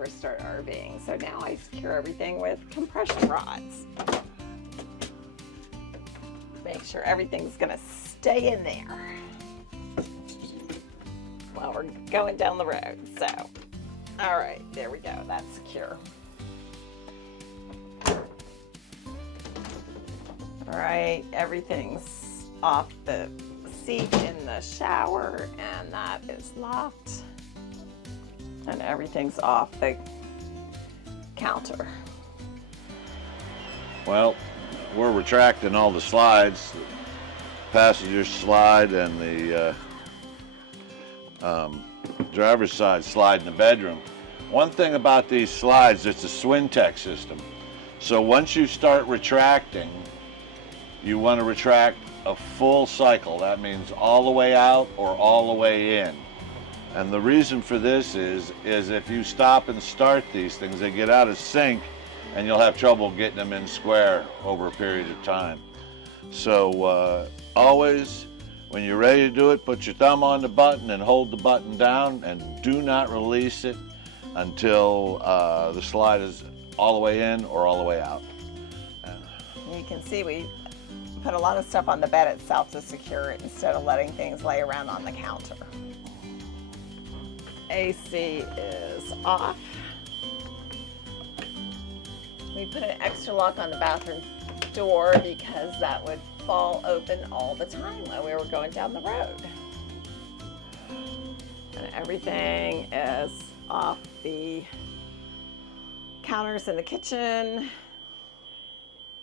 first started RVing. So now I secure everything with compression rods. Make sure everything's gonna stay in there while we're going down the road. So, all right, there we go, that's secure. All right, everything's off the seat in the shower, and that is locked. And everything's off the counter. Well, we're retracting all the slides, the passenger slide and the driver's side slide in the bedroom. One thing about these slides, it's a Swintex system. So once you start retracting, you want to retract a full cycle. That means all the way out or all the way in. And the reason for this is if you stop and start these things, they get out of sync and you'll have trouble getting them in square over a period of time. So always, when you're ready to do it, put your thumb on the button and hold the button down, and do not release it until the slide is all the way in or all the way out. You can see we put a lot of stuff on the bed itself to secure it instead of letting things lay around on the counter. AC is off. We put an extra lock on the bathroom door because that would fall open all the time while we were going down the road. And everything is off the counters in the kitchen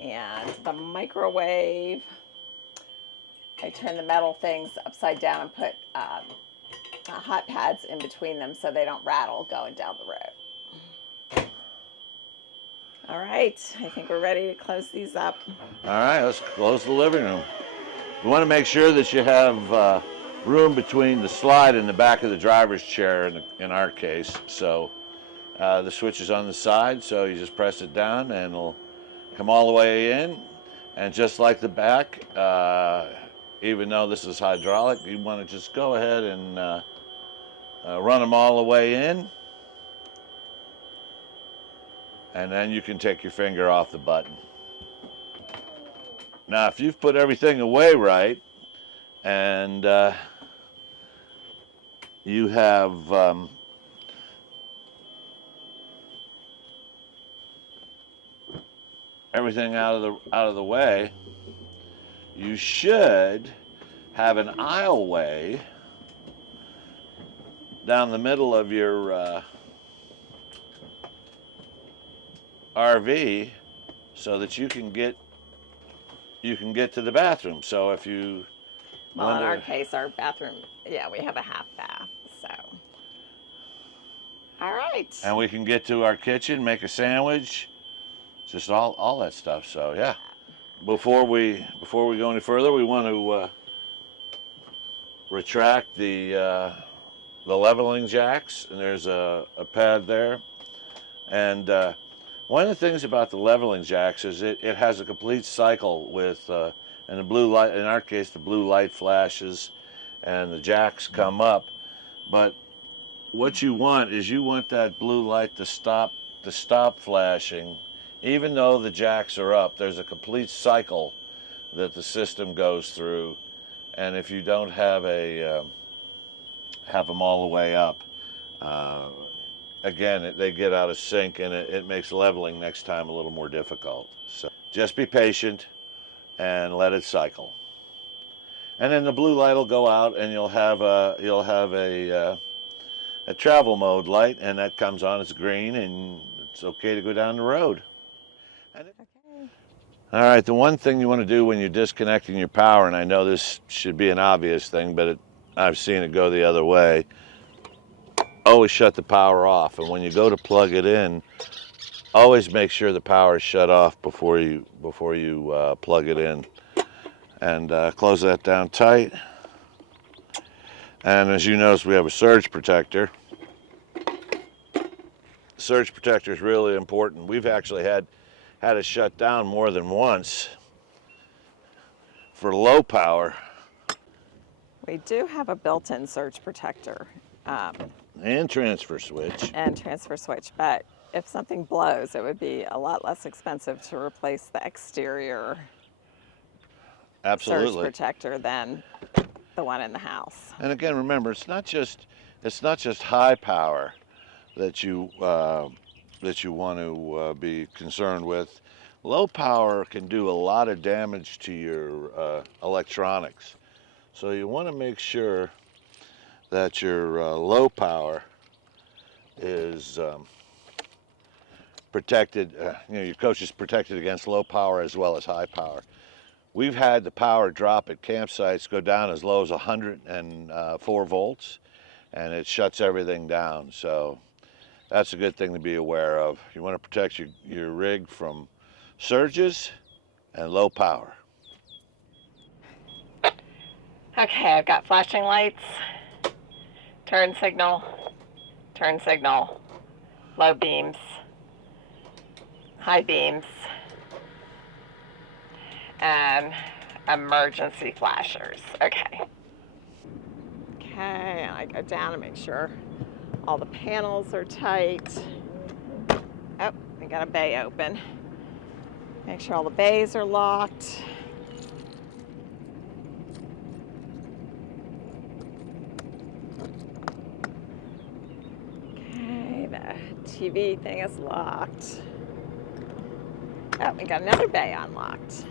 and the microwave. I turn the metal things upside down and put hot pads in between them so they don't rattle going down the road. All right, I think we're ready to close these up. All right, let's close the living room. You want to make sure that you have room between the slide and the back of the driver's chair in our case. So the switch is on the side, so you just press it down and it'll come all the way in. And just like the back, even though this is hydraulic, you want to just go ahead and run them all the way in. And then you can take your finger off the button. Now, if you've put everything away right, and you have everything out of the way, you should have an aisleway down the middle of your RV so that you can get to the bathroom. So if you in our case, our bathroom, yeah, we have a half bath, so. All right. And we can get to our kitchen, make a sandwich, just all that stuff. So yeah. Before we go any further, we want to retract the leveling jacks, and there's a pad there. And one of the things about the leveling jacks is it has a complete cycle with, and the blue light, in our case, the blue light flashes and the jacks come up. But what you want is you want that blue light to stop flashing. Even though the jacks are up, there's a complete cycle that the system goes through. And if you don't have them all the way up, again, they get out of sync, and it makes leveling next time a little more difficult. So just be patient and let it cycle. And then the blue light will go out, and you'll have a travel mode light, and that comes on as green, and it's okay to go down the road. Okay. All right, the one thing you want to do when you're disconnecting your power, and I know this should be an obvious thing, but I've seen it go the other way. Always shut the power off, and when you go to plug it in, always make sure the power is shut off before you plug it in. And close that down tight. And as you notice, we have a surge protector. Surge protector is really important. We've actually had it shut down more than once for low power. We do have a built-in surge protector. And transfer switch. And transfer switch. But if something blows, it would be a lot less expensive to replace the exterior surge Absolutely. protector than the one in the house. And again, remember, it's not just high power that you want to be concerned with. Low power can do a lot of damage to your electronics. So you want to make sure that your low power is protected. Your coach is protected against low power as well as high power. We've had the power drop at campsites go down as low as 104 volts, and it shuts everything down. So that's a good thing to be aware of. You want to protect your rig from surges and low power. Okay, I've got flashing lights, turn signal, low beams, high beams, and emergency flashers. Okay. Okay, and I go down to make sure all the panels are tight. Oh, I got a bay open. Make sure all the bays are locked. Okay, the TV thing is locked. Oh, we got another bay unlocked.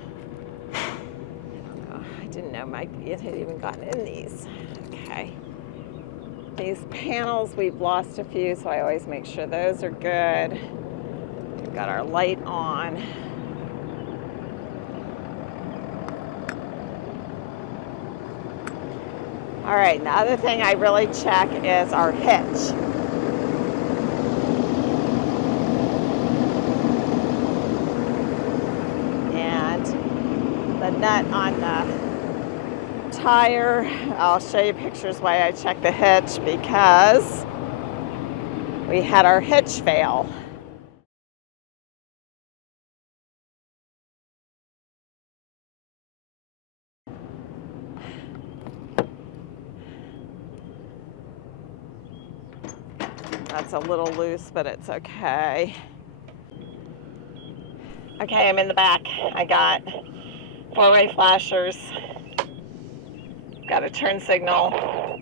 Oh, I didn't know it had even gotten in these. Okay. These panels, we've lost a few, so I always make sure those are good. We've got our light on. All right, the other thing I really check is our hitch. And the nut on the tire, I'll show you pictures why I check the hitch, because we had our hitch fail. That's a little loose, but it's okay. Okay, I'm in the back. I got 4-way flashers. Got a turn signal,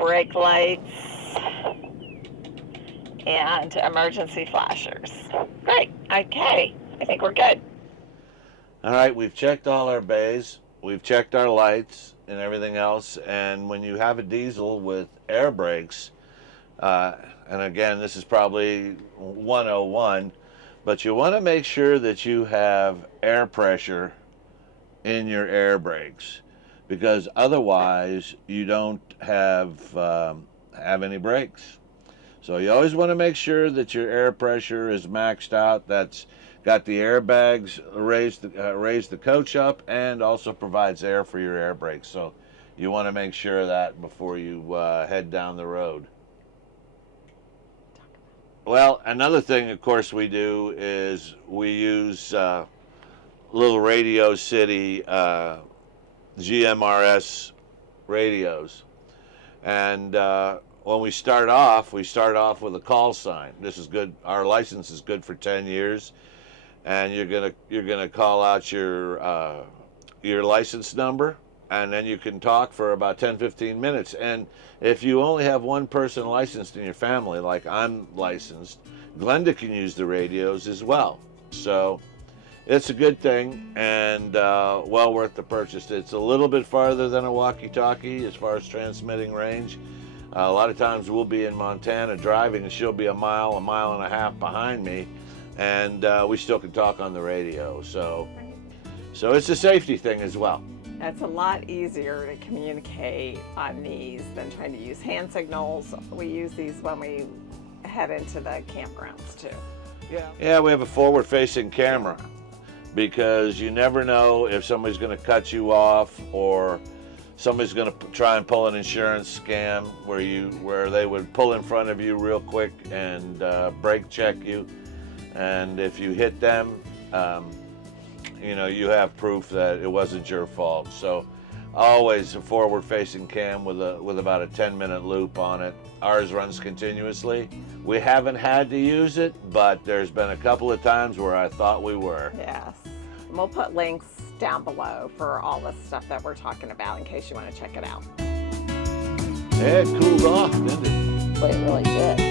brake lights, and emergency flashers. Great. Okay, I think we're good. All right, we've checked all our bays. We've checked our lights and everything else. And when you have a diesel with air brakes, and again, this is probably 101, but you want to make sure that you have air pressure in your air brakes, because otherwise you don't have any brakes. So you always want to make sure that your air pressure is maxed out. That's got the airbags, raise the coach up, and also provides air for your air brakes. So you want to make sure of that before you head down the road. Well, another thing, of course, we do is we use little Radio City GMRS radios. And when we start off with a call sign. This is good. Our license is good for 10 years. And you're gonna call out your license number, and then you can talk for about 10-15 minutes. And if you only have one person licensed in your family, like I'm licensed, Glenda can use the radios as well. So it's a good thing, and well worth the purchase. It's a little bit farther than a walkie-talkie as far as transmitting range. A lot of times we'll be in Montana driving, and she'll be a mile and a half behind me, and we still can talk on the radio. So it's a safety thing as well. It's a lot easier to communicate on these than trying to use hand signals. We use these when we head into the campgrounds too. Yeah, we have a forward-facing camera, because you never know if somebody's going to cut you off, or somebody's going to try and pull an insurance scam where they would pull in front of you real quick and brake check you. And if you hit them, you have proof that it wasn't your fault. So Always a forward-facing cam with about a 10-minute loop on it. Ours runs continuously. We haven't had to use it, but there's been a couple of times where I thought we were. Yes. And we'll put links down below for all the stuff that we're talking about in case you want to check it out. It cooled off, didn't it? But it really did.